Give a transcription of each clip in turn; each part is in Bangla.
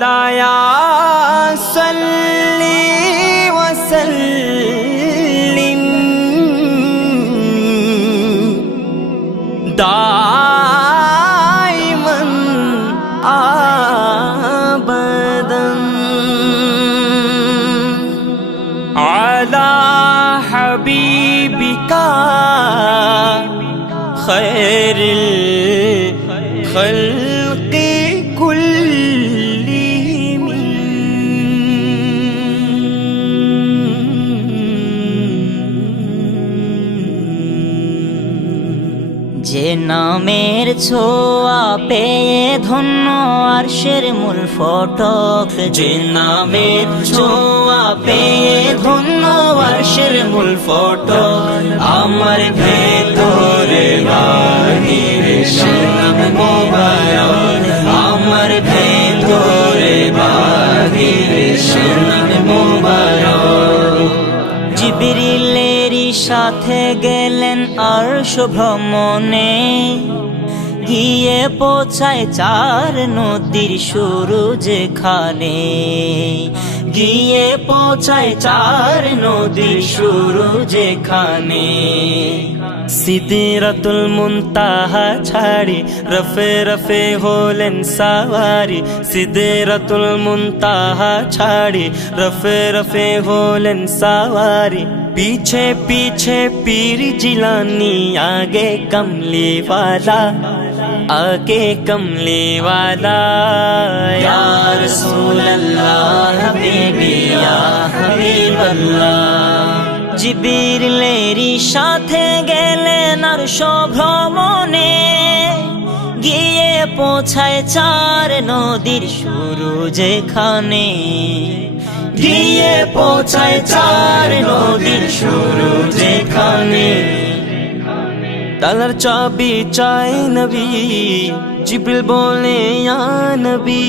مولایا صلی وسلم دائما ابدا على حبيبك خير الخلق كلهم যে নামের ছোঁয়া পেয়ে ধন্য আরশের মূল ফটক, যে নামের ছোঁয়া পেয়ে ধন্য আরশের মূল ফটক, আমার ভেতরে বাহিরে সে নাম মোবারক, আমার ভেতরে বাহিরে সে নাম মোবারক। জিবরিলেরই সাথে গেলেন আরশ ভ্রমণে, গিয়ে পৌঁছায় চার নদীর শুরু যেখানে, গিয়ে পৌঁছায় চার নদীর শুরু যেখানে। সিদরাতুল মুনতাহা ছাড়ি রফে রফে হলেন সাওয়ারি, সিদরাতুল মুনতাহা ছাড়ি রফে রফে হলেন সাওয়ারি। पीछे पीछे पीर जिलानी आगे कमली वाला, आगे कमली वाला। या रसूल अल्लाह हबीबी या हबीब अल्लाह। জিবরিলেরই সাথে গেলেন আরশ ভ্রমণে, গিয়ে পৌঁছায় চার নদীর শুরু যেখানে, গিয়ে পৌঁছায় চার নদীর শুরু যেখানে। তালার চাবি চাই নবী, জিবরিল বলে ইয়া নবী,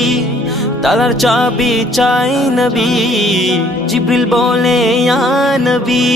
তালার চাবি চাই নবী, জিবরিল বলে ইয়া নবী।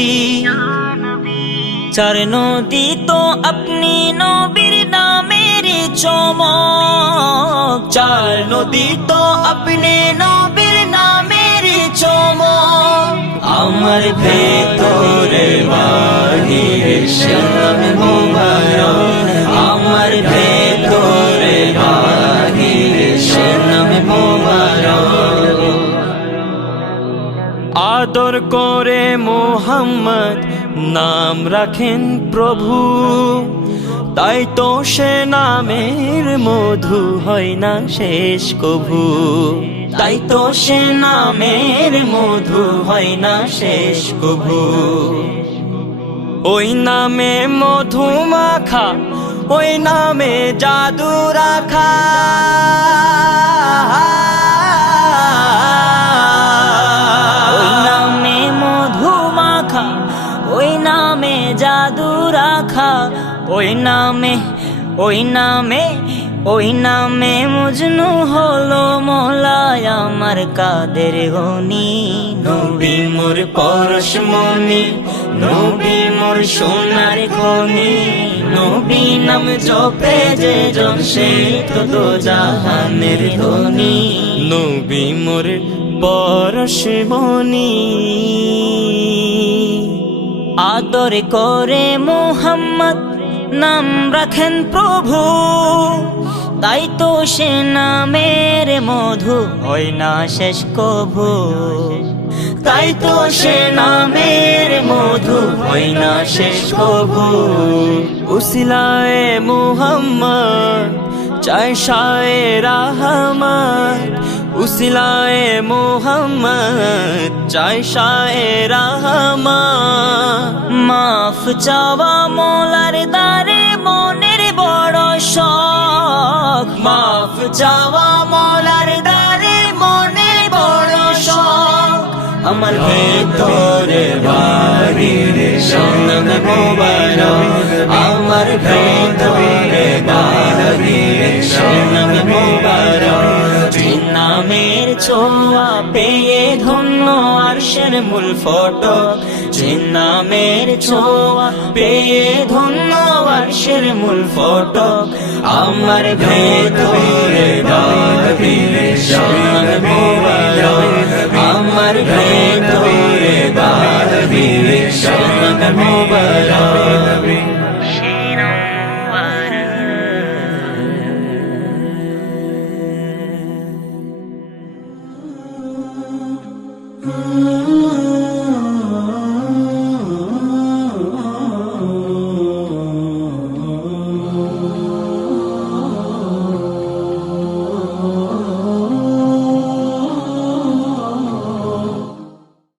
চার নদী তো আপনি নবীর নামের চমক, চার নদী তো আপনি নবীর নামের চমক, আমার ভেতরে বাহিরে সে নাম মোবারক, আমার ভেতরে বাহিরে সে নাম মোবারক। আদর করে মুহাম্মদ নাম রাখেন প্রভু, তাই তো সে নামের মধু হয় না শেষ কভু, তাই তো সে নামের মধু হয় না শেষ কভু। ওই নামে মধু মাখা, ওই নামে জাদু রাখা, ওই নামে মধু মাখা, ওই নামে জাদু রাখা, ওই নামে, ওই নামে, ওই নামে মজনু হলো মৌলায় আমার কাদের গনি। নবী মোর পরশমণি, নবী মোর সোনার খনি, নবী নাম জপে যে জন সে তো দো জাহানের ধনী। নবী মোর পরশমণি। আদর করে মুহাম্মদ নাম রাখেন প্রভু, তাই তো সে নামের মধু হয় না শেষ কভু, তাই তো সে নামের মধু হয় না শেষ কভু। উসিলায়ে মুহাম্মদ চাই শায়ে রাহমাত, উসিলায়ে মুহাম্মদ চাই শায়ে রাহমাত। মাফ চাওয়া মোলার দারে মনের বড় শখ, মাফ চাওয়া মৌলার দারে মনের বড় শখ। আমার ভেতরে বাহিরে সে নাম মোবারক, আমার ভেতরে বাহিরে সে নাম মোবারক। যে নামের ছোঁয়া পেয়ে ধন্য আরশের মূল ফটক, যে নামের ছোঁয়া পেয়ে ধন্য আরশের মূল ফটক আমার ভেতরে নবীর শান মোবারক